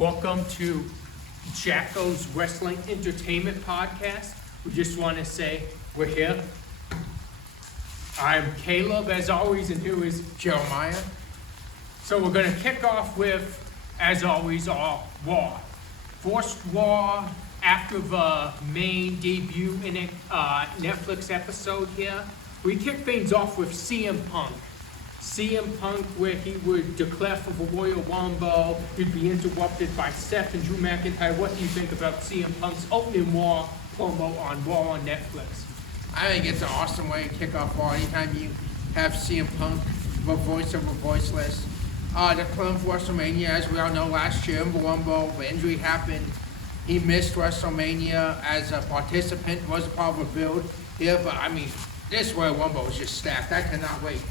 Welcome to Jackal's Wrestling Entertainment Podcast. We just want to say we're here. I'm Caleb, as always, and here is Jeremiah. So we're going to kick off with, as always, our Raw. First Raw after the main debut in a Netflix episode here. We kick things off with CM Punk. CM Punk, where he would declare for the Royal Rumble. He'd be interrupted by Seth and Drew McIntyre. What do you think about CM Punk's opening Raw promo on Raw on Netflix? I think it's an awesome way to kick off Raw. Anytime you have CM Punk, the voice of a voiceless. The clone for WrestleMania, as we all know, last year in the Rumble, the injury happened. He missed WrestleMania as a participant, wasn't part of a build here, but I mean, this Royal Rumble was just stacked. I cannot wait.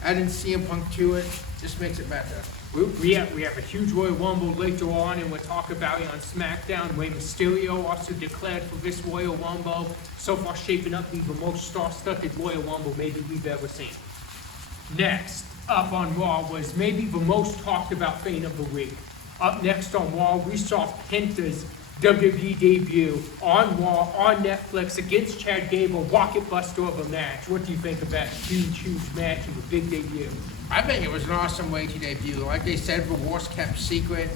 Adding CM Punk to it just makes it better. We have a huge Royal Rumble later on, and we'll talk about it on Smackdown. Rey Mysterio also declared for this Royal Rumble. So far shaping up to be the most star-studded Royal Rumble maybe we've ever seen. Next up on Raw was maybe the most talked about thing of the week. Up next on Raw, we saw Penta's WWE debut on Raw, on Netflix, against Chad Gable, rocket buster of a match. What do you think of that huge match and the big debut? I think it was an awesome way to debut. Like they said, the war's kept secret.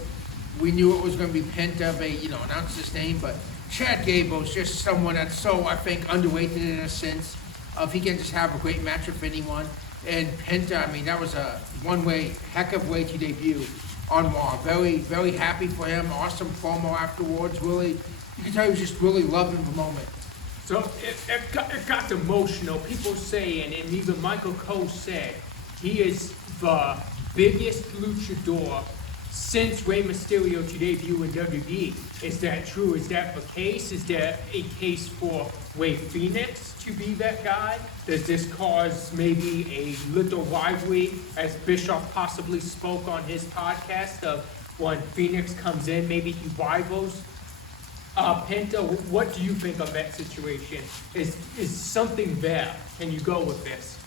We knew it was going to be Penta. They, announced his name, but Chad Gable is just someone that's so, I think, underrated in a sense of he can just have a great match with anyone. And Penta, I mean, that was a heck of a way to debut on Raw. Very, very happy for him. Awesome promo afterwards. Really, you can tell he was just really loving the moment. So it got emotional. People saying, and even Michael Cole said, he is the biggest luchador since Rey Mysterio to debut in WWE. Is that true? Is that the case? Is there a case for Rey Fenix to be that guy? Does this cause maybe a little rivalry, as Bischoff possibly spoke on his podcast, of when Phoenix comes in, maybe he rivals Penta? What do you think of that situation? Is something there? Can you go with this?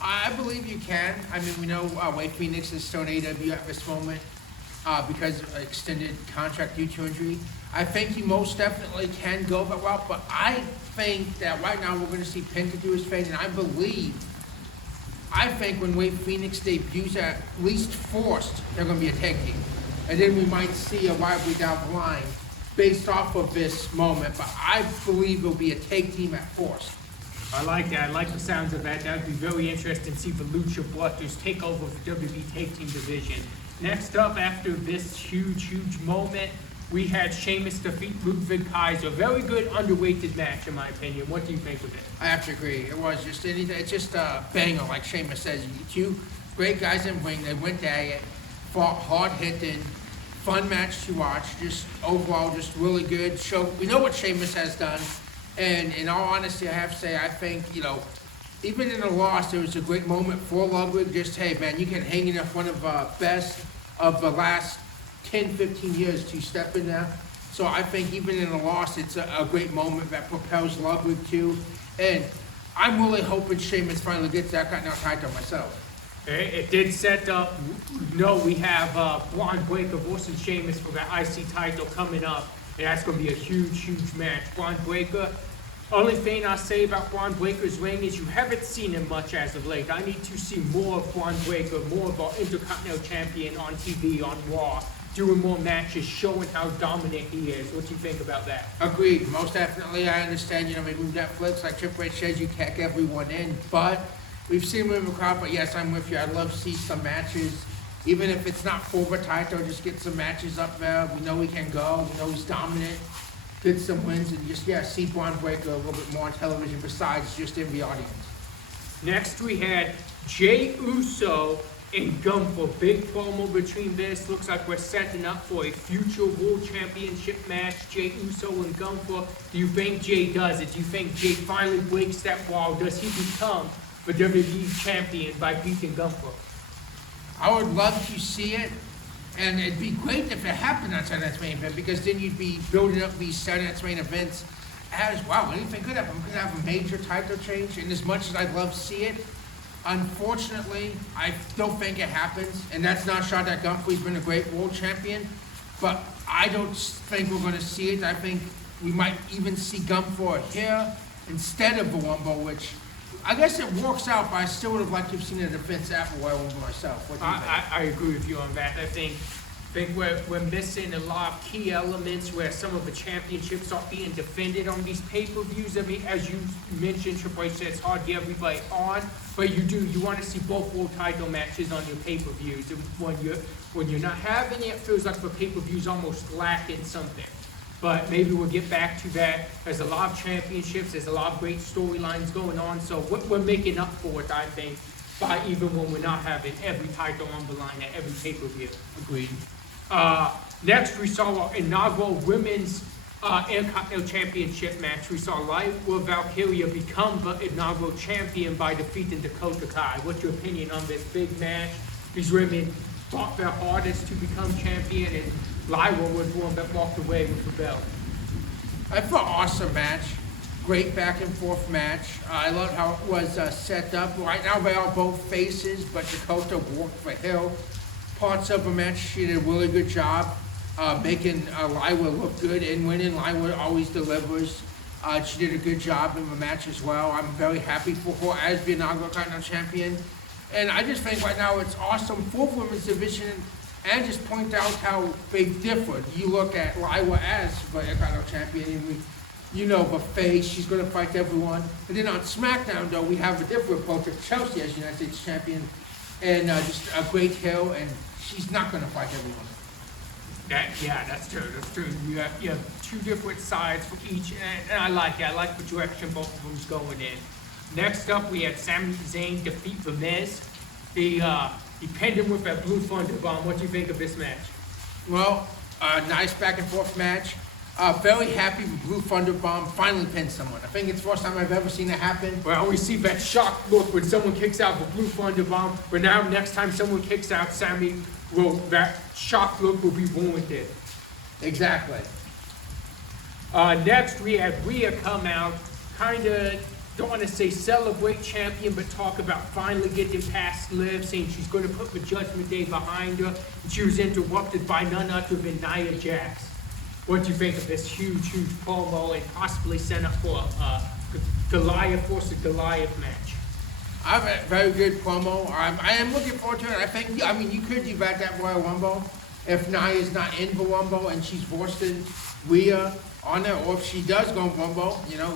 I believe you can. I mean, we know Rey Fenix is still in AEW at this moment because of an extended contract due to injury. I think he most definitely can go that route, but I think that right now we're going to see Penta do his thing, and I think when Rey Fenix debuts at least forced, they're going to be a tag team. And then we might see a rivalry down the line based off of this moment, but I believe it'll be a tag team at forced. I like that. I like the sounds of that. That would be very interesting to see the Lucha Brothers take over the WWE Tag Team division. Next up, after this huge moment, we had Sheamus defeat Ludwig Kaiser. Very good underrated match, in my opinion. What do you think of it? I have to agree. It was just anything. It's just a banger, like Sheamus says. Two great guys in the ring. They went at it, fought hard-hitting, fun match to watch. Just overall, just really good. We know what Sheamus has done. And in all honesty, I have to say, I think, even in a loss, it was a great moment for Ludwig. Just, hey, man, you can hang in front of the best of the last 10, 15 years to step in there. So I think even in a loss, it's a great moment that propels Ludwig too. And I'm really hoping Sheamus finally gets that kind of title myself. It did set up, we have Braun Breaker versus Sheamus for the IC title coming up. And that's going to be a huge match. Braun Breaker, only thing I'll say about Braun Breaker's ring is you haven't seen him much as of late. I need to see more of Braun Breaker, more of our Intercontinental Champion on TV, on Raw, doing more matches, showing how dominant he is. What do you think about that? Agreed. Most definitely. I understand, maybe with Netflix, like Triple H says, you can't get everyone in. But we've seen him in the crowd. But yes, I'm with you. I'd love to see some matches. Even if it's not for the title, just get some matches up there. We know he can go. We know he's dominant. Get some wins and just, see Braun Breaker a little bit more on television besides just in the audience. Next, we had Jey Uso and Gunther. Big promo between this. Looks like we're setting up for a future World Championship match. Jey Uso and Gunther. Do you think Jey does it? Do you think Jey finally breaks that wall? Does he become the WWE Champion by beating Gunther? I would love to see it, and it'd be great if it happened on Saturday Night's Main Event, because then you'd be building up these Saturday Night's Main Events as, wow, anything could happen. We could have a major title change, and as much as I'd love to see it, unfortunately, I don't think it happens, and that's not a shot at Gunther. He's been a great world champion, but I don't think we're going to see it. I think we might even see Gunther here instead of Wumbo, which I guess it works out, but I still would have liked to have seen a defense after Royal Rumble myself. What do you think? I agree with you on that. I think we're missing a lot of key elements where some of the championships are being defended on these pay-per-views. I mean, as you mentioned, Triple H said it's hard to get everybody on, but you want to see both world title matches on your pay-per-views. And when you're not having it, it feels like the pay-per-view's almost lacking something. But maybe we'll get back to that. There's a lot of championships. There's a lot of great storylines going on. So we're making up for it, I think, by even when we're not having every title on the line at every pay-per-view. Agreed. Next, we saw an inaugural women's Intercontinental Championship match. We saw Lyra Valkyria become the inaugural champion by defeating Dakota Kai. What's your opinion on this big match? These women fought their hardest to become champion, and Lyra was one that walked away with the belt. I thought awesome match. Great back and forth match. I loved how it was set up. Right now they are both faces, but Dakota worked for Hill. Parts of the match, she did a really good job making Lyra look good and winning. Lyra always delivers. She did a good job in the match as well. I'm very happy for her as the inaugural Continental Champion. And I just think right now it's awesome for women's division, and just point out how they differ. You look at Lyra as the Intercontinental Champion, and you know, the face, she's going to fight everyone. And then on SmackDown, though, we have a different approach of Chelsea as United States Champion, and just a great heel, and she's not going to fight everyone. Yeah, that's true. That's true. You have two different sides for each, and I like it. I like the direction both of them's going in. Next up, we had Sami Zayn defeat The Miz. He pinned him with that Blue Thunder Bomb. What do you think of this match? Well, nice back and forth match. Very happy with Blue Thunder Bomb finally pinned someone. I think it's the first time I've ever seen it happen. Well, we see that shocked look when someone kicks out the Blue Thunder Bomb, but now next time someone kicks out Sami, that shocked look will be warranted. Exactly. Next, we had Rhea come out, kind of, don't want to say celebrate champion, but talk about finally getting past Liv, saying she's going to put the Judgment Day behind her. And she was interrupted by none other than Nia Jax. What do you think of this huge promo and possibly set up for a Goliath versus Goliath match? I have a very good promo. I am looking forward to it. I mean, you could do back that Royal Rumble if Nia's not in the Rumble and she's forcing Rhea on there, or if she does go in Rumble, you know,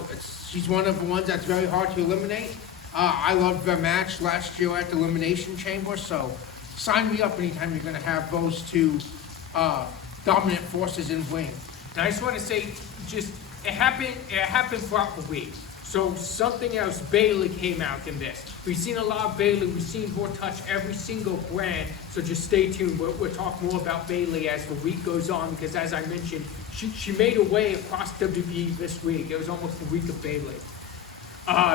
she's one of the ones that's very hard to eliminate. I loved the match last year at the Elimination Chamber, so sign me up anytime you're going to have those two dominant forces in the ring. And I just want to say, it happened throughout the week. So something else, Bayley came out in this. We've seen a lot of Bayley. We've seen her touch every single brand. So just stay tuned. We'll talk more about Bayley as the week goes on, because as I mentioned, she made her way across WWE this week. It was almost the week of Bayley.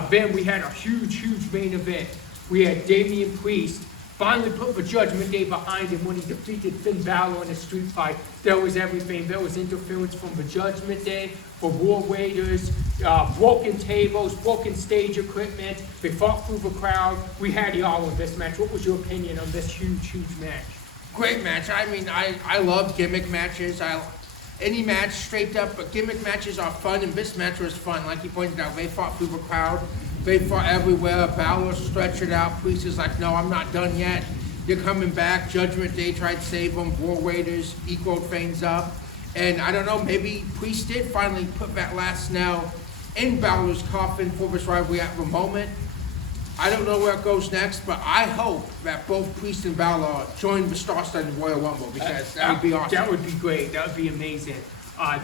Then we had a huge main event. We had Damian Priest finally put the Judgment Day behind him when he defeated Finn Balor in a street fight. There was everything. There was interference from the Judgment Day, for War Raiders, broken tables, broken stage equipment. They fought through the crowd. We had it all in this match. What was your opinion on this huge match? Great match. I mean, I love gimmick matches. Any match straight up, but gimmick matches are fun, and this match was fun. Like you pointed out, they fought through the crowd. They fought everywhere. Balor stretched it out. Priest is like, no, I'm not done yet. You're coming back. Judgment Day tried to save them. War Raiders equaled things up. And I don't know, maybe Priest did finally put that last nail in Balor's coffin for this rivalry at the moment. I don't know where it goes next, but I hope that both Priest and Balor join the Star-Studded Royal Rumble, because that would be awesome. That would be great. That would be amazing.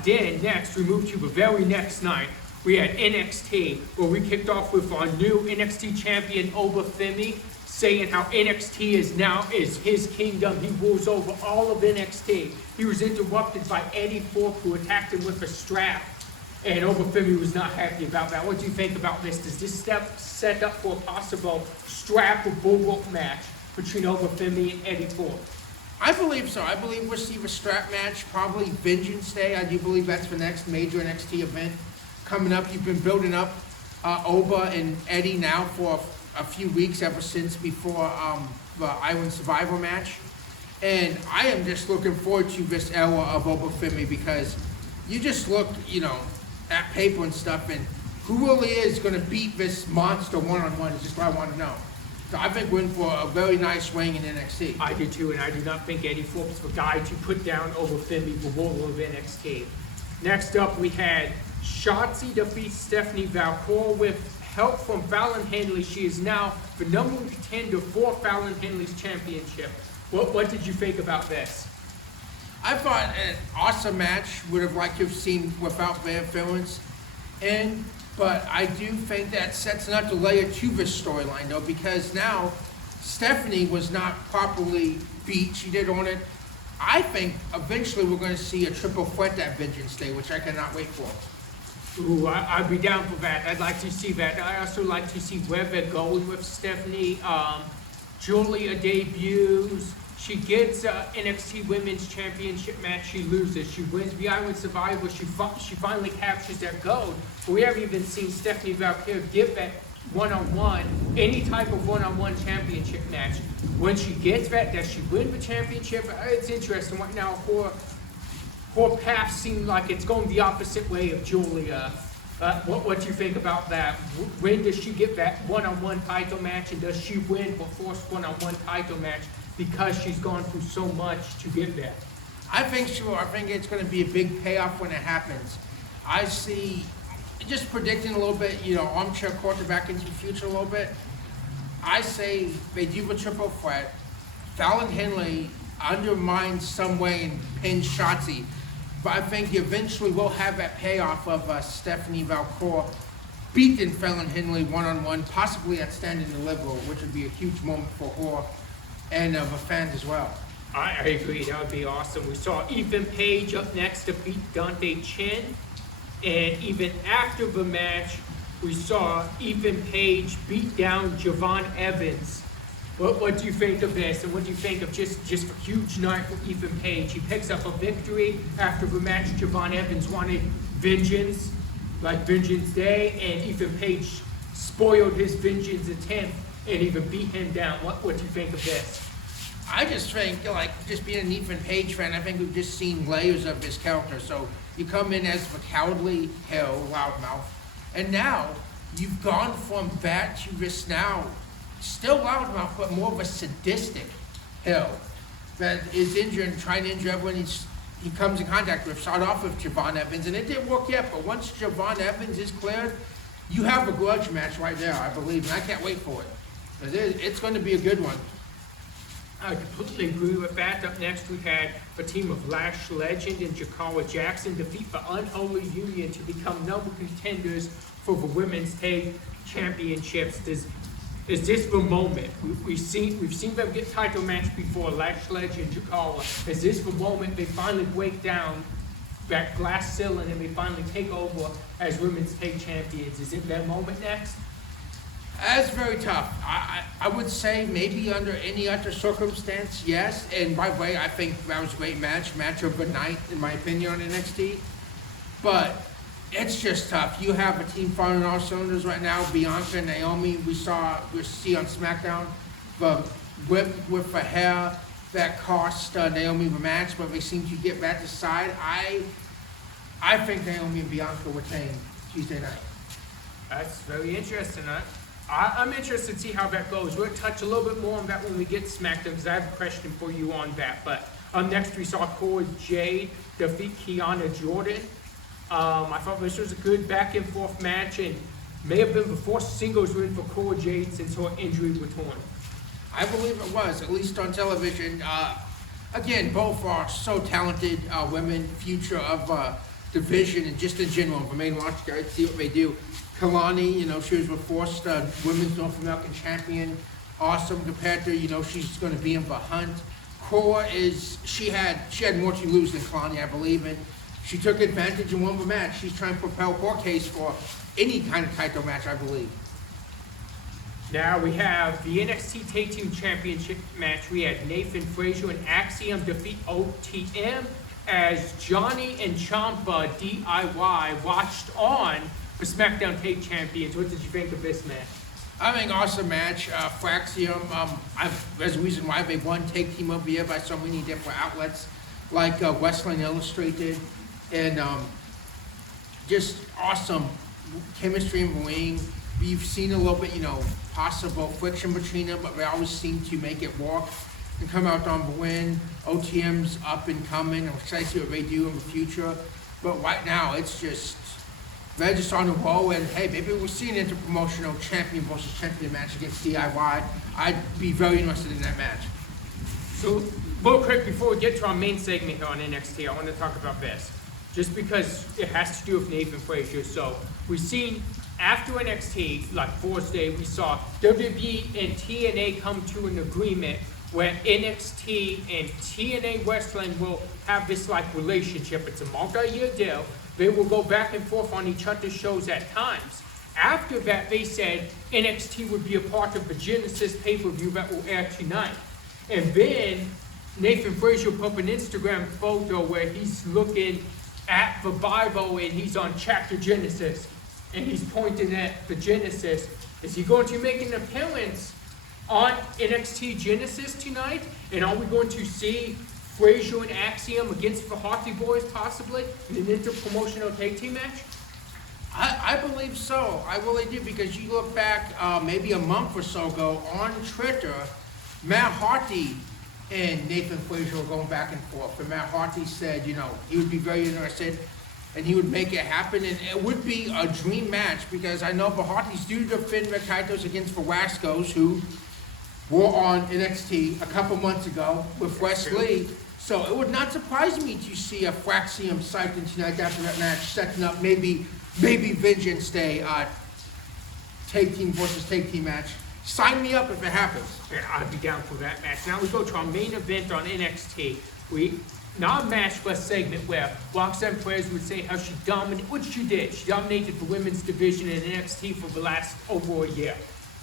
Then next, we move to the very next night. We had NXT, where we kicked off with our new NXT champion, Oba Femi, saying how NXT is his kingdom. He rules over all of NXT. He was interrupted by Eddie Thorpe, who attacked him with a strap, and Oba Femi was not happy about that. What do you think about this? Does this step set up for a possible strap or bulldog match between Oba Femi and Eddie Thorpe? I believe so. I believe we'll see a strap match, probably Vengeance Day. I do believe that's the next major NXT event coming up. You've been building up Oba and Eddie now for a few weeks, ever since before the Island Survivor match. And I am just looking forward to this era of Obafemi because you just look, at paper and stuff, and who really is going to beat this monster one-on-one is just what I want to know. So I think we're in for a very nice swing in NXT. I do too, and I do not think Eddie Forbes the guy to put down Obafemi, the warlord of NXT. Next up, we had Shotzi defeats Stephanie Valcour with help from Fallon Henley. She is now the number one contender for Fallon Henley's championship. What did you think about this? I thought an awesome match. Would have liked to have seen without their influence in, but I do think that sets another layer to this storyline though, because now Stephanie was not properly beat. She did own it. I think eventually we're going to see a triple threat at Vengeance Day, which I cannot wait for. Ooh, I'd be down for that. I'd like to see that. I also like to see where they're going with Stephanie. Julia debuts. She gets NXT Women's Championship match. She loses. She wins the Iron Survivor. She finally captures that gold. But we haven't even seen Stephanie Valkyrie give that one-on-one, any type of one-on-one championship match. When she gets that, does she win the championship? It's interesting. Right now, her path seems like it's going the opposite way of Julia. What do you think about that? When does she get that one-on-one title match, and does she win the first one-on-one title match because she's gone through so much to get there? I think it's going to be a big payoff when it happens. I see, just predicting a little bit, armchair quarterback into the future a little bit. I say they do a triple threat. Fallon Henley undermines some way and pins Shotzi. But I think eventually we'll have that payoff of Stephanie Valcour beating Fallon Henley one-on-one, possibly at Stand and Deliver, which would be a huge moment for her and the fans as well. I agree. That would be awesome. We saw Ethan Page up next to beat Dante Chen. And even after the match, we saw Ethan Page beat down Javon Evans. What do you think of this? And what do you think of just a huge night for Ethan Page? He picks up a victory after the match. Javon Evans wanted vengeance, like Vengeance Day, and Ethan Page spoiled his vengeance attempt and even beat him down. What do you think of this? I just think, just being an Ethan Page fan, I think we've just seen layers of his character. So you come in as the cowardly hell, loudmouth, and now you've gone from that to this now, still loudmouth, but more of a sadistic hell that is injuring, trying to injure everyone he comes in contact with. Start off with Javon Evans, and it didn't work yet, but once Javon Evans is cleared, you have a grudge match right there, I believe, and I can't wait for it. It's going to be a good one. I completely agree with that. Up next, we had a team of Lash Legend and Jacal Jackson defeat the Unholy Union to become number contenders for the Women's Tag Championships. Is this the moment? We've seen them get title match before, Lash Legend and Jacal. Is this the moment they finally break down that glass ceiling and they finally take over as Women's Tag Champions? Is it that moment next? That's very tough. I would say maybe under any other circumstance, yes. And by the way, I think that was a great match of the night, in my opinion, on NXT. But it's just tough. You have a team firing on all cylinders right now. Bianca and Naomi, we see on SmackDown, the whip with the hair that cost Naomi the match, but they seem to get that aside. I think Naomi and Bianca retain Tuesday night. That's very interesting. I'm interested to see how that goes. We'll touch a little bit more on that when we get to SmackDown, because I have a question for you on that. But next we saw Cora Jade defeat Kiana Jordan. I thought this was a good back and forth match, and may have been the first singles win for Cora Jade since her injury return. I believe it was, at least on television. Again, both are so talented women, future of division, and just in general, the main roster guys, see what they do. Kalani, she was the first women's North American champion. Awesome compared to, she's going to be in the hunt. Cora she had more to lose than Kalani, I believe, and she took advantage and won the match. She's trying to propel her case for any kind of title match, I believe. Now we have the NXT Tag Team Championship match. We had Nathan Frazier and Axiom defeat OTM as Johnny and Ciampa DIY watched on the SmackDown Tag Champions. What did you think of this match? I think awesome match. Fraxium, there's a reason why they won Tag Team of the Year by so many different outlets, like Wrestling Illustrated, and just awesome chemistry in the ring. We've seen a little bit, possible friction between them, but they always seem to make it work and come out on the win. OTM's up and coming. I'm excited to see what they do in the future. But right now, it's just, they're just on the roll, and hey, maybe we'll see an interpromotional champion versus champion match against DIY. I'd be very interested in that match. So, real quick, before we get to our main segment here on NXT, I want to talk about this. Just because it has to do with Nathan Frazier. So, we've seen after NXT, like Thursday, we saw WWE and TNA come to an agreement where NXT and TNA Wrestling will have this like relationship. It's a multi-year deal. They will go back and forth on each other's shows at times. After that, they said NXT would be a part of the Genesis pay-per-view that will air tonight. And then Nathan Frazier put up an Instagram photo where he's looking at the Bible and he's on chapter Genesis. And he's pointing at the Genesis. Is he going to make an appearance on NXT Genesis tonight? And are we going to see Frazier and Axiom against the Hardy Boys possibly in an interpromotional tag team match? I believe so. I really do, because you look back maybe a month or so ago on Twitter, Matt Hardy and Nathan Frazier were going back and forth. And Matt Hardy said, he would be very interested and he would make it happen. And it would be a dream match, because I know the Hardys do defend their titles against the Wascos, who were on NXT a couple months ago with Wes Lee. So it would not surprise me to see a Fraxium Siphon tonight after that match, setting up maybe Vengeance Day, tag team versus tag team match. Sign me up if it happens. Yeah, I'd be down for that match. Now we go to our main event on NXT. Not a match, but a segment where Roxanne Perez would say how she dominated, which she did. She dominated the women's division in NXT for the last over a year.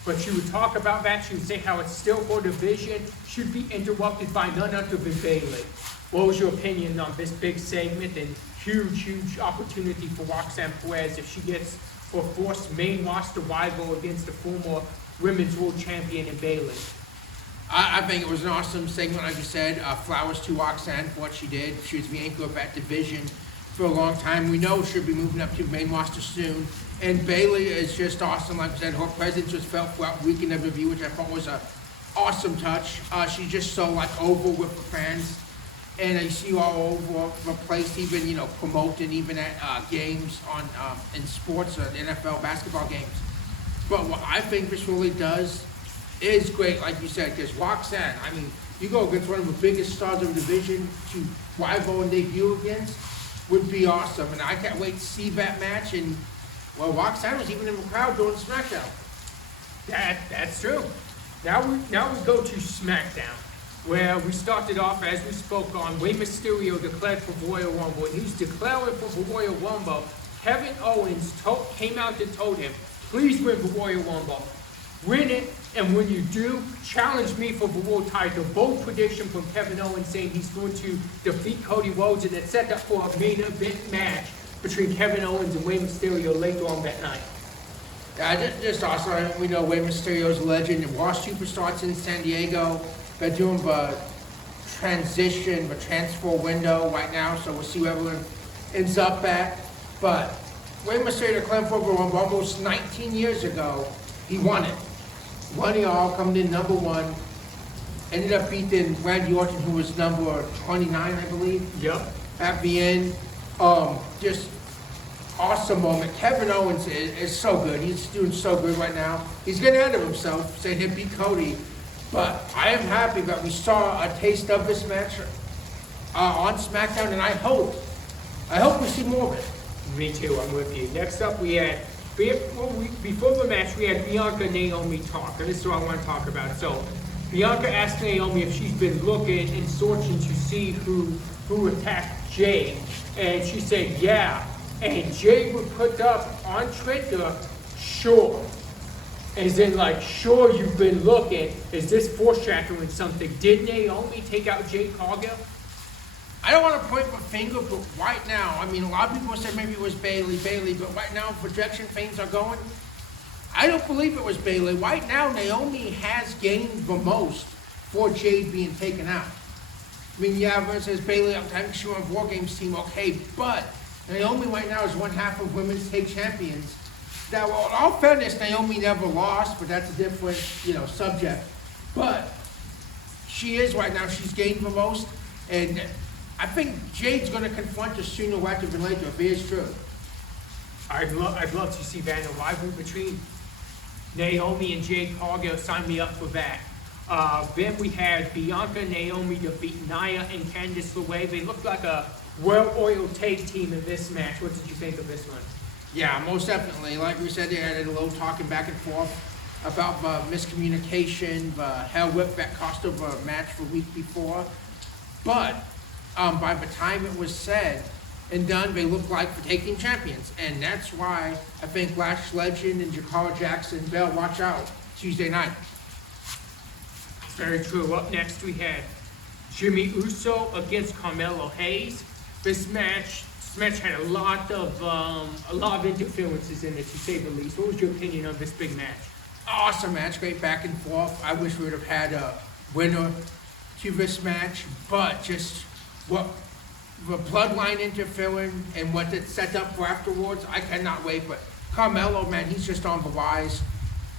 But she would talk about that. She would say how it's still her division, should be interrupted by none other than Bayley. What was your opinion on this big segment and huge opportunity for Roxanne Perez if she gets her first main roster rival against the former women's world champion in Bayley? I think it was an awesome segment, like you said. Flowers to Roxanne for what she did. She was the anchor of that division for a long time. We know she'll be moving up to the main roster soon. And Bayley is just awesome. Like I said, her presence was felt throughout the weekend of the review, which I thought was an awesome touch. She's just so over with the fans. And I see her all over the place, even, promoting even at games on in sports, NFL basketball games. But what I think this really does is great, like you said, because Roxanne, you go against one of the biggest stars of the division to rival and debut against would be awesome. And I can't wait to see that match. And, well, Roxanne was even in the crowd during Smackdown. That's true. Now we go to Smackdown, where we started off, as we spoke on, Rey Mysterio declared for Royal Rumble. And he was declaring for the Royal Rumble. Kevin Owens came out and told him, please win the Royal Rumble. Win it, and when you do, challenge me for the world title. Bold prediction from Kevin Owens saying he's going to defeat Cody Rhodes, and it's set up for a main event match between Kevin Owens and Rey Mysterio later on that night. Yeah, just awesome. We know Rey Mysterio's a legend. Raw superstars in San Diego. They're doing the transition, the transfer window right now, so we'll see where everyone ends up at. But Rey Mysterio declared for the Rumble almost 19 years ago. He won it. Won it all, coming in number one. Ended up beating Randy Orton, who was number 29, I believe. Yep. At the end. Just awesome moment. Kevin Owens is so good. He's doing so good right now. He's getting ahead of himself, saying he'll beat Cody. But I am happy that we saw a taste of this match on SmackDown, and I hope we see more of it. Me too, I'm with you. Next up, before the match, we had Bianca and Naomi talk, and this is what I want to talk about. So, Bianca asked Naomi if she's been looking and searching to see who attacked Jay, and she said, yeah. And Jay would put up on Twitter, sure. As in, sure, you've been looking. Is this foreshadowing something? Did Naomi take out Jay Cargill? I don't want to point my finger, but right now, a lot of people said maybe it was Bayley, but right now, projection things are going. I don't believe it was Bayley. Right now, Naomi has gained the most for Jade being taken out. I mean, yeah, versus Bayley, I'm telling you, she on War Games team, okay, but Naomi right now is one half of Women's Tag Champions. Now, in all fairness, Naomi never lost, but that's a different, subject. But she is right now, she's gained the most, and I think Jade's going to confront her sooner rather than later, if it is true. I'd love to see that, a rivalry between Naomi and Jade Cargill. Sign me up for that. Then we had Bianca and Naomi defeat Nia and Candice LeRae. They looked like a well-oiled tag team in this match. What did you think of this one? Yeah, most definitely. Like we said, they had a little talking back and forth about the miscommunication, the hell whip that cost of a match the week before. But by the time it was said and done, they looked like the tag team champions. And that's why I think Lash Legend and Jacal Jackson, Bell, watch out Tuesday night. Very true. Up next, we had Jimmy Uso against Carmelo Hayes. This match had a lot of interferences in it, to say the least. What was your opinion on this big match? Awesome match, great back and forth. I wish we would have had a winner to this match, but just what the bloodline interfering and what it set up for afterwards, I cannot wait. But Carmelo, man, he's just on the rise.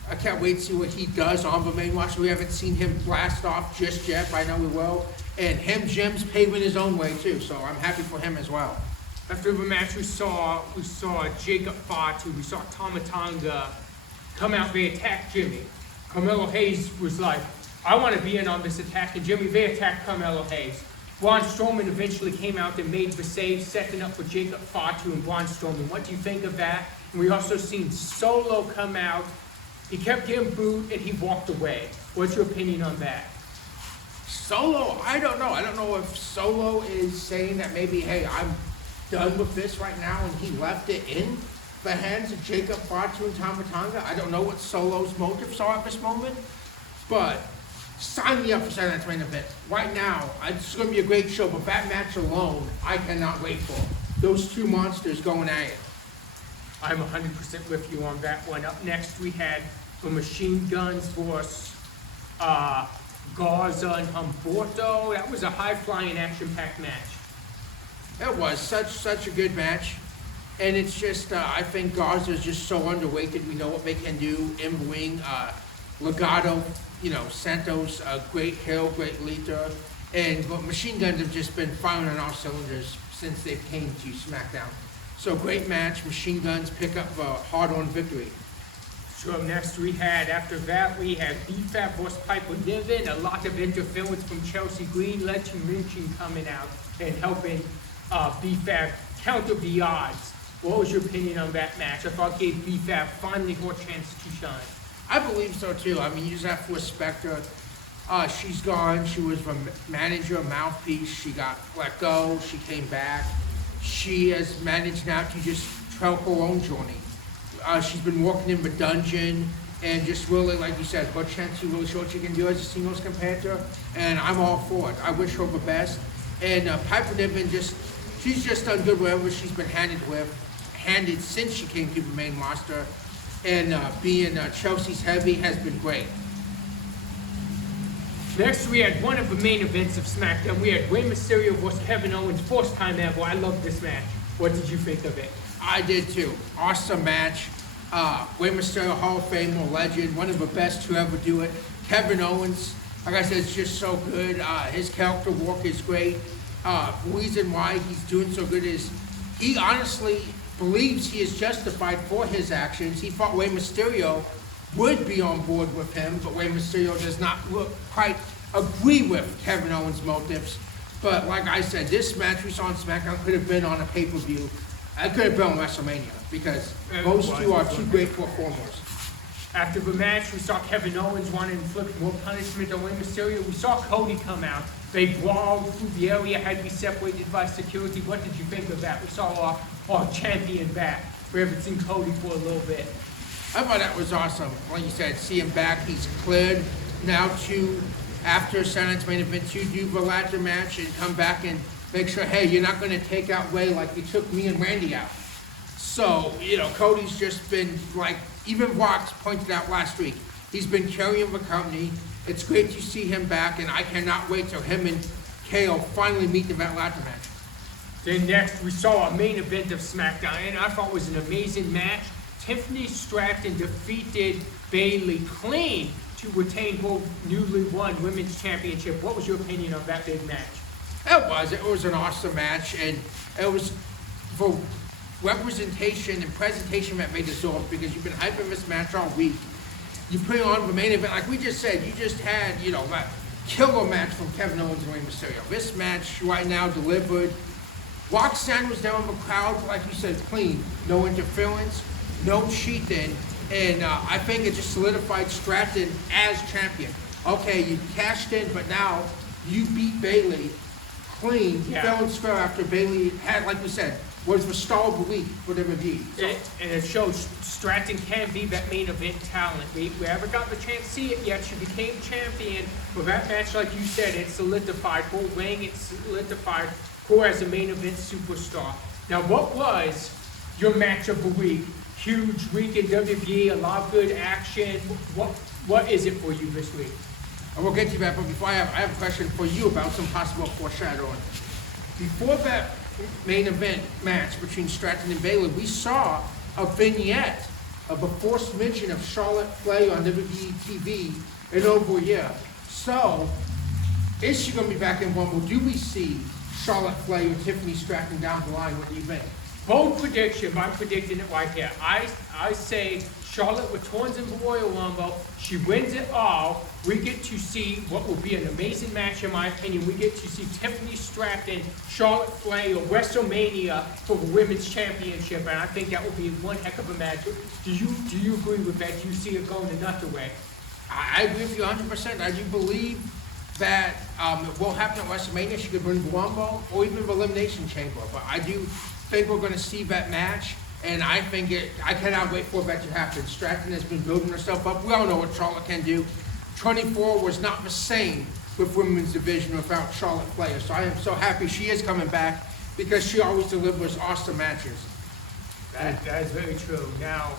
I can't wait to see what he does on the main roster. We haven't seen him blast off just yet, but I know we will. And Jim's paving his own way too, so I'm happy for him as well. After the match, we saw Jacob Fatu, we saw Tama Tonga come out. They attacked Jimmy. Carmelo Hayes was like, I want to be in on this attack, and Jimmy, they attacked Carmelo Hayes. Braun Strowman eventually came out and made the save, setting up for Jacob Fatu and Braun Strowman. What do you think of that? And we also seen Solo come out. He kept getting booed, and he walked away. What's your opinion on that? Solo, I don't know. I don't know if Solo is saying that maybe, hey, I'm done with this right now, and he left it in the hands of Jacob Fatu and Tama Tonga. I don't know what Solo's motives are at this moment, but sign me up for Saturday Night's Main Event. Right now, it's going to be a great show, but that match alone, I cannot wait for. Those two monsters going at it. I'm 100% with you on that one. Up next, we had the Machine Guns versus Garza and Humberto. That was a high-flying, action-packed match. It was such a good match. And it's just, I think Garza is just so underrated. We know what they can do in the ring. Legado, Santos, great heel, great leader. But Machine Guns have just been firing on all cylinders since they came to SmackDown. So great match. Machine Guns pick up a hard-earned victory. So up next after that, we had B-Fab versus Piper Niven. A lot of interference from Chelsea Green. Legend Minchin coming out and helping B-Fab counter the odds. What was your opinion on that match? I thought gave B-Fab finally her chance to shine. I believe so too. I mean, you just have to respect her. She's gone. She was the manager, mouthpiece. She got let go. She came back. She has managed now to just trail her own journey. She's been working in the dungeon and just really, like you said, her chance to really show what she can do as a singles competitor. And I'm all for it. I wish her the best. And Piper Niven she's just done good wherever she's been handed since she came to the main roster. And being Chelsea's heavy has been great. Next, we had one of the main events of SmackDown. We had Rey Mysterio versus Kevin Owens, first time ever. I love this match. What did you think of it? I did too. Awesome match. Rey Mysterio, Hall of Famer, legend, one of the best to ever do it. Kevin Owens, like I said, is just so good. His character work is great. The reason why he's doing so good is he honestly believes he is justified for his actions. He thought Rey Mysterio would be on board with him, but Rey Mysterio does not quite agree with Kevin Owens' motives. But like I said, this match we saw on SmackDown could have been on a pay-per-view. It could have been on WrestleMania because those two are two great performers. After the match, we saw Kevin Owens want to inflict more punishment on Rey Mysterio. We saw Cody come out. They brawled through the area, had to be separated by security. What did you think of that? We saw our champion back. We haven't seen Cody for a little bit. I thought that was awesome. Like you said, see him back. He's cleared now to, after Saturday Night's Main Event, to do the ladder match and come back and make sure, hey, you're not going to take out Rey like you took me and Randy out. So, Cody's just been like even Rox pointed out last week, he's been carrying the company. It's great to see him back, and I cannot wait till him and KO finally meet in that ladder match. Then next, we saw a main event of SmackDown, and I thought it was an amazing match. Tiffany Stratton defeated Bayley clean to retain both newly won women's championship. What was your opinion of that big match? It was an awesome match, and it was for representation and presentation that made us off, because you've been hyping this match all week. You put it on the main event, like we just said, you just had, that killer match from Kevin Owens and Rey Mysterio. This match right now delivered. Roxanne was down in the crowd, like you said, clean. No interference, no cheating, and I think it just solidified Stratton as champion. Okay, you cashed in, but now you beat Bayley clean, fair and square, after Bayley had, like we said, was the star of the week for WWE. So, and it shows Stratton can be that main event talent. We haven't got the chance to see it yet. She became champion. For that match, like you said, it solidified her ring. It solidified her as a main event superstar. Now, what was your match of the week? Huge week in WWE, a lot of good action. What is it for you this week? And we'll get to that, but before I have a question for you about some possible foreshadowing. Before that main event match between Stratton and Bayley, we saw a vignette of a forced mention of Charlotte Flair on WWE TV in over a year. So, is she going to be back in Rumble? Do we see Charlotte Flair and Tiffany Stratton down the line with the event? Bold prediction, I'm predicting it right here. I say Charlotte returns in the Royal Rumble. She wins it all. We get to see what will be an amazing match, in my opinion. We get to see Tiffany Stratton, Charlotte Flair, WrestleMania for the Women's Championship, and I think that will be one heck of a match. Do you agree with that? Do you see it going another way? I agree with you 100%. I do believe that it will happen at WrestleMania. She could win the Rumble or even the Elimination Chamber, but I do think we're going to see that match. And I cannot wait for that to happen. Stratton has been building herself up. We all know what Charlotte can do. 24 was not the same with women's division without Charlotte Flair. So I am so happy she is coming back, because she always delivers awesome matches. That is very true. Now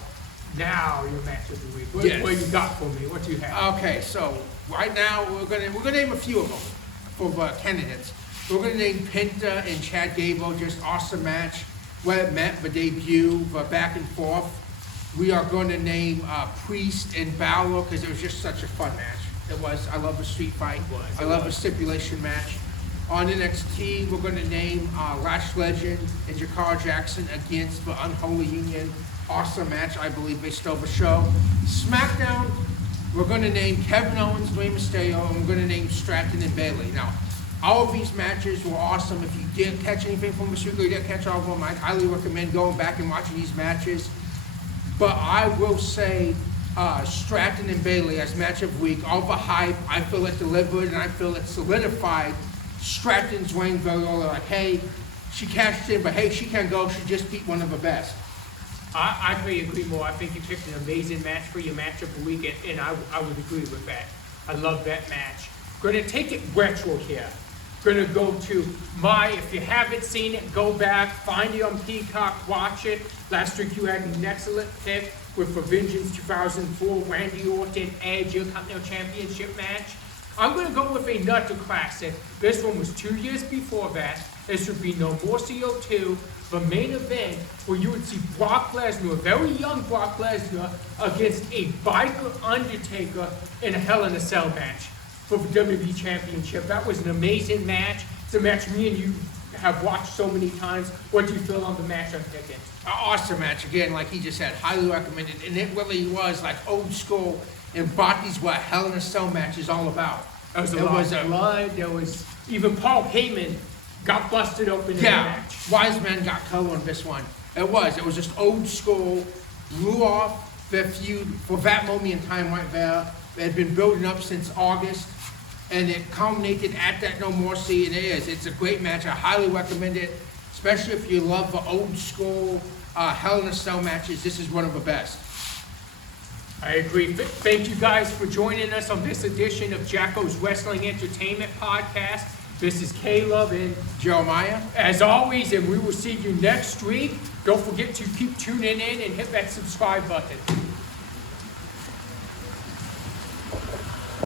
your match of the week. What you got for me? What do you have? Okay, so right now we're gonna name a few of them for the candidates. We're gonna name Penta and Chad Gable, just awesome match. Where it met, the debut, the back and forth. We are going to name Priest and Balor, because it was just such a fun match. It was. I love a street fight. I love a stipulation match. On NXT, we're going to name Lash Legend and Jacal Jackson against the Unholy Union. Awesome match. I believe they stole the show. SmackDown, we're going to name Kevin Owens, Rey Mysterio, and we're going to name Stratton and Bayley. Now, all of these matches were awesome. If you didn't catch anything from the show, you didn't catch all of them, I highly recommend going back and watching these matches. But I will say Stratton and Bayley as match of the week, all the hype, I feel it delivered, and I feel it solidified Stratton's reign very early. Like, hey, she cashed in, but hey, she can go. She just beat one of the best. I couldn't agree more. I think you picked an amazing match for your match of the week, and I would agree with that. I love that match. Going to take it retro here. Going to go to if you haven't seen it, go back, find it on Peacock, watch it. Last week you had an excellent pick with the Vengeance 2004 Randy Orton Edge Continental Championship match. I'm going to go with another classic. This one was 2 years before that. This would be No More CO2, the main event where you would see Brock Lesnar, a very young Brock Lesnar, against a biker Undertaker in a Hell in a Cell match for the WWE Championship. That was an amazing match. It's a match me and you have watched so many times. What do you feel on the match I'm picking? Awesome match. Again, like he just said, highly recommended. And it really was like old school, embodies what Hell in a Cell match is all about. There was a lot of blood. There was even Paul Heyman got busted open in the match. Wise Man got color on this one. It was just old school, blew off their feud for that moment in time right there. It had been building up since August, and it culminated at that No More See. It is. It's a great match. I highly recommend it, especially if you love the old school Hell in a Cell matches. This is one of the best. I agree. Thank you guys for joining us on this edition of Jacko's Wrestling Entertainment Podcast. This is Caleb and Jeremiah. As always, and we will see you next week. Don't forget to keep tuning in and hit that subscribe button.